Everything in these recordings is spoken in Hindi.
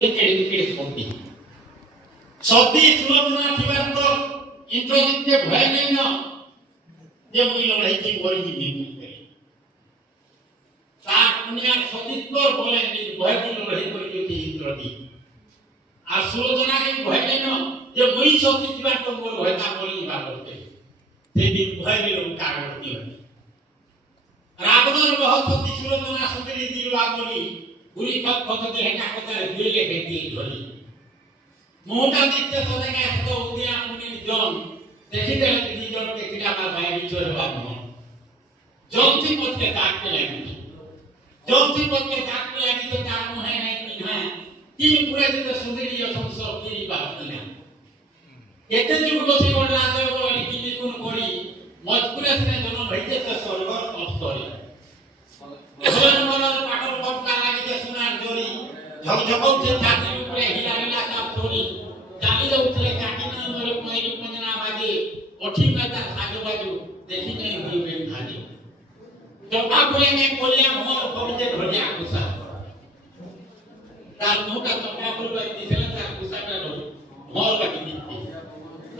सती सती सुलोचना थिबार तो इंद्रजित के भय नहीं न जे मुई लड़ाई की बोरी की बिल्कुल करे तार दुनिया सतीत्व बोले निर्भय की लड़ाई करी थी इंद्रजित आ सुलोचना के भय नहीं न जे मुई सती थिबार तो मोर भयता बोली बात होते ते दिन भय रे उनका करती है रावण बहुत सती सुलोचना सुंदरी दिलवा बोली पूरी पक पक के हेटा को दिले हेती ढोली मोटा दिखते सोने का तो उदिया मुनि जन देखी दे ती जन के किला बा भाई बिचोर बा मन जोंती पत के काट के लगी जोंती पत के काट के लगी तो काम है नहीं पिना तीन पूरे दिन सुंदरी यो सब की बात ना केते जुग बसी कोन लागे बोली की कोन कोड़ी मजपुरे से जन भइते तो स्वर्ग अस्तरी भगवान मनर पाटल पटका लागी के सुनार जोरी झकझक से छाती ऊपर हिला हिला का तोरी जानी जो उठले काटी न मोरे मैरी पंजना बाजे ओठी में ता साजो बाजू देखी नहीं हुई में खाली चौका बोले में कोलिया मोर पवित्र ढोलिया कुसा तार मुंह का चौका बोले दिसले ता कुसा में मोर बाकी दिखती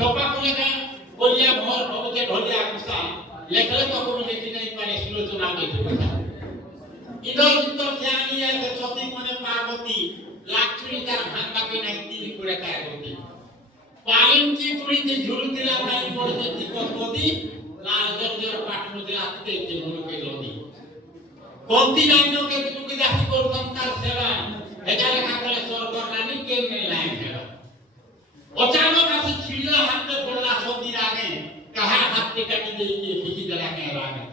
चौका बोले का कोलिया मोर पवित्र ढोलिया कुसा लेखले तो को देखी नहीं पारे सुलोचना में इधर जितो ज्ञानी है तो सती मने पार्वती लाक्षणी का भांगा के नहीं तीन पूरे काय होती पालिम की तुड़ी की झुल दिला भाई मोड़ के दिको कोदी लाल जर पाट में दिला के जीवन के लोदी कोंती लाइनों के बिनु की जाति को संतार सेवा हेजारे खातले स्वर्ग रानी के में लाइन है अचानक आसी छिड़ला हाथ में पड़ला सती रागे कहा हाथ के काटी दे के बिजी दला के रागे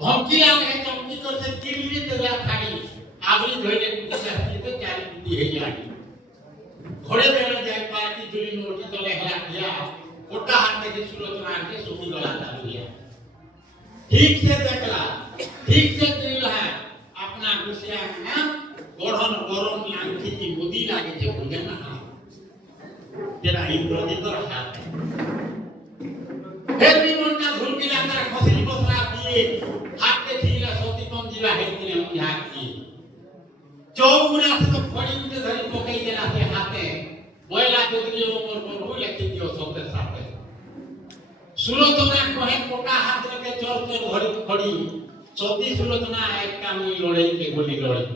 भक्ति आने चमकी तो से किरली तेरा थारी आवरी धोइले कुछ तो चारी बुद्धि है यानी घोड़े बेले जाय पार्टी जुली नोटी तले हला किया कोटा हाथ में के सुलोचना के सुखी गला डाल दिया ठीक से देखला ठीक से दिल है अपना गुसिया ना गोढ़न गरम आंखी की मुदी लागे जे बुझे ना तेरा इंद्रजित रहा फिर भी मन का धुल की लाता खसरी बसला दिए हाथ के ठीला सोती कम जीवा है कि हम यहाँ की चौगुना से तो फड़ी के धरी पकई देना से हाथे बोला जोगरी उमर पर हो लेकिन दियो सोते साथे सुलोचना कहे कोटा हाथ लेके चोर चोर घड़ी खड़ी सोती सुलोचना एक कामी लड़ाई के गोली लड़ी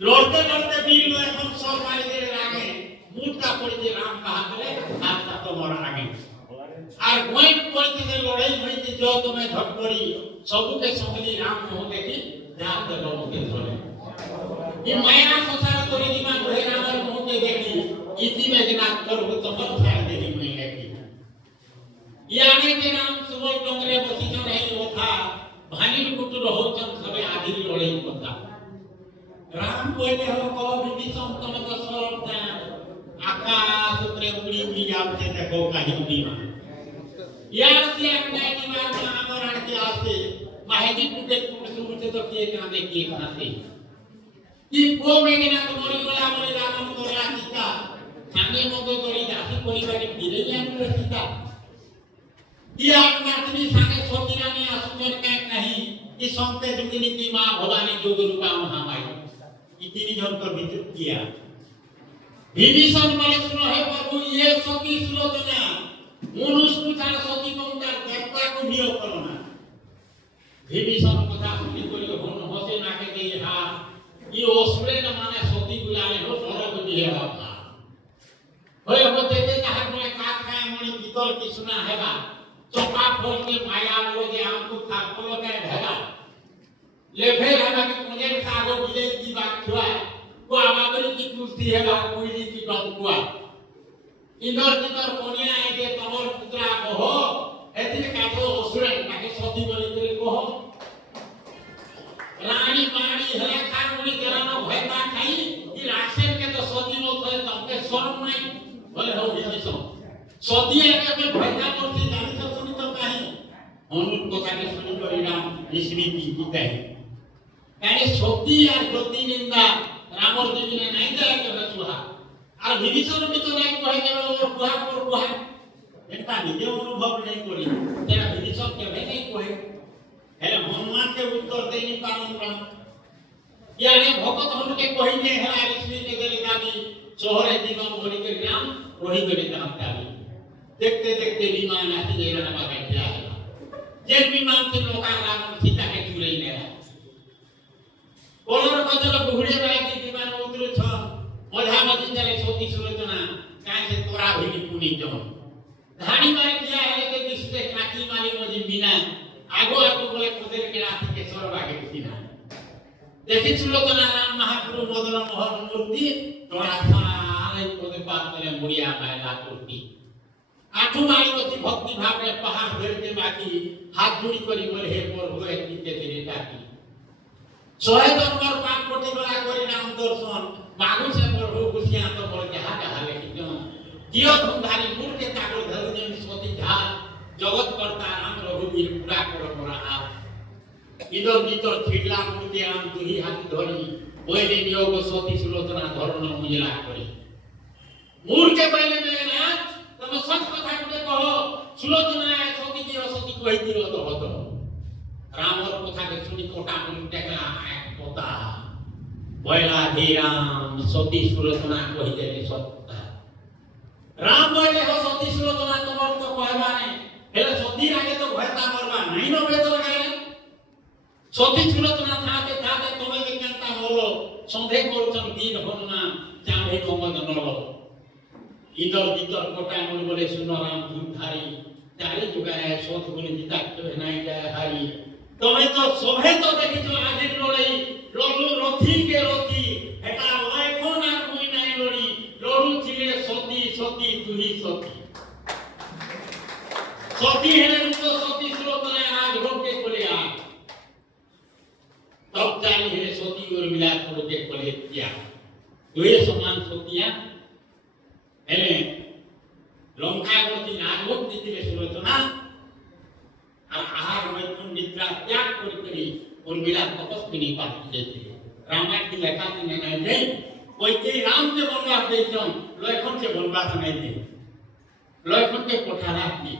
लड़ते लड़ते वीर लोग हम सब मारे दे आगे मुठ का पड़ी जे राम कहा करे हाथ का तो मोर आगे আর গোয়েন পরিতে লড়াই হইতে যত মে ধট করি সবুকে সঙ্গলি রাম মোহ দেখি যাতে রবকে ধরে এই মায়া সংসার করি দিমা ঘরে রামের মোহকে দেখি ইতি মে জিনা করব তোমার ছাড় দেই মই দেখি ইয়ানে যে রাম সুবল ডঙ্গরে বসি জন এই কথা ভানির কুটুর হউচন সবে আদির লড়াই কথা রাম কইলে হলো কল বিভীষণ তোমাকে সরব দা আকাশ উপরে উড়ি উড়ি যাচ্ছে দেখো কাহিনী মা यार से अपने दीवार में आमरण के आसे माहिती पुटे सुनते तो किए कांदे किए खाते कि को मेगे ना तुम्हारी वाला बोले राम तो रातिका खाने मगो तोरी दासी परिवार धीरे जान रखता दिया नातनी संगे सोतीरा ने असुजन के नहीं कि संते जुगिनी की मां भवानी जोग रूपा महामाई इतनी जन को विचित किया विभीषण बोले सुनो है प्रभु ये सती सुलोचना मनुष्य तार सती कौंतार देवता को नियोग करो ना विभीषण कथा सुनी कोई होन होसे ना के गई हा ये ओसरे न माने सती बुलाने हो नरक दिए बाबा होय होते ते जहां बोले काट खाए मणि पितल की सुना हेबा चोपा फोल के माया लो जे हमको खाको के भेगा ले फेर हमा के मुझे सागो विजय की बात हुआ को आवाबरी की कुर्सी हेबा कोई की डंकुआ इधर किधर कोनिया है के तमर पुत्रा कहो एतिने काठो असुरे ताके सती बोली करे कहो रानी मारी हला खान मुनि जरानो भयता खाई कि राक्षस के तो सती नो कहे तमके शर्म नहीं बोले हो विभीषण सती आके में भयता करती जानी तो सुनी तो कहीं अनुप को ताके सुनी करी राम स्मृति की कहे यानी सती और गति निंदा रामर देवी ने नहीं जाए के रसुहा আর বিভীষণ भी तो नहीं कहे के और बुहा एटा निजे अनुभव नहीं करी तेरा विभीषण के नहीं कहे हेले हनुमान के उत्तर देनी पालन राम ইয়াने भगत हमके कहिने हला ऋषि के गली दादी शहरे जीवन भरी के नाम रही गले तामताली देखते देखते विमान आती जेरा ना बैठा है जे विमान से लोका राम सीता के चुरे ने बोलर कजल बुहड़े बाई के विमान उतरु छ मधा मधी चले छोटी सुलोचना काहे से तोरा भीली पुनी जो धानी मार किया है के दिसते काकी मारी मजी बिना आगो आगो बोले खोदे के रात के सर बागे सीना देखि सुलोचना राम महाप्रभु मदन मोहन मूर्ति तोरा साले कोदे बात करे मुड़िया मायला टोटी आठू मारी मती भक्ति भाव में पहाड़ घेर के बाकी हाथ जोड़ी करी बोले हे मोर होए नीचे तेरे टाकी सोहे दरबार पान कोटी वाला करी नाम दर्शन मागु से मोर हो खुशियां तो मोर जहां जहां लेके जो जियो धुंधारी मूर के कागो धर ने सोती झाल जगत करता राम रघुवीर पूरा करो मोरा आप इधर भीतर छिड़ला मूर्ति राम तुही हाथ धरी बोले नियोग सोती सुलोचना धरन मुजला करी मूर के पहले में ना तुम सच कथा के कहो सुलोचना सोती जी सोती कहि दियो तो होतो राम और कथा के सुनी कोटा मुनि टेकला एक पोता बोला हे राम सोती सुलोचना कहि दे सत्ता राम बोले हो सोती सुलोचना तोर तो कहबा नहीं हेले सोती आगे तो भयता मरबा नहीं न बे तो लगाए सोती सुलोचना थाते तुम्हें के केनता बोलो संधे करछन दिन होना चाहे मंगन नलो इधर भीतर कोटा मुनि बोले सुनो राम धुधारी चारे जुगाए सोत गुण जीता के नहीं जाए हारी तुम्हें तो शोभे तो देखि जो आज लड़ाई लड़ू रथी के रथी एटा लय कोन आर मुई नहीं लड़ी लड़ू छिले सती सती तुही सती सती हेले तो सती सुलोचना आज रोक के बोले आ तब जानी हेले सती और मिला तो के बोले किया दुए समान सतिया हेले लंका गति नागवत दितिले सुलोचना आहार मैथुन निद्रा त्याग करी और मिला तपस्विनी पाती देती रामायण की लेखा की नहीं दे कोई के राम के बनवास देछन लखन के बनवास नहीं दे लखन के कोठारा की